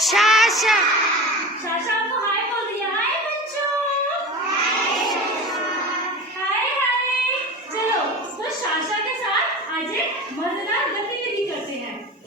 Sasha. Sasha आपको हाय बोल दिया। हाय बच्चों, हाय हाय। चलो तो शाशा के साथ आज एक मजेदार गतिविधि करते हैं।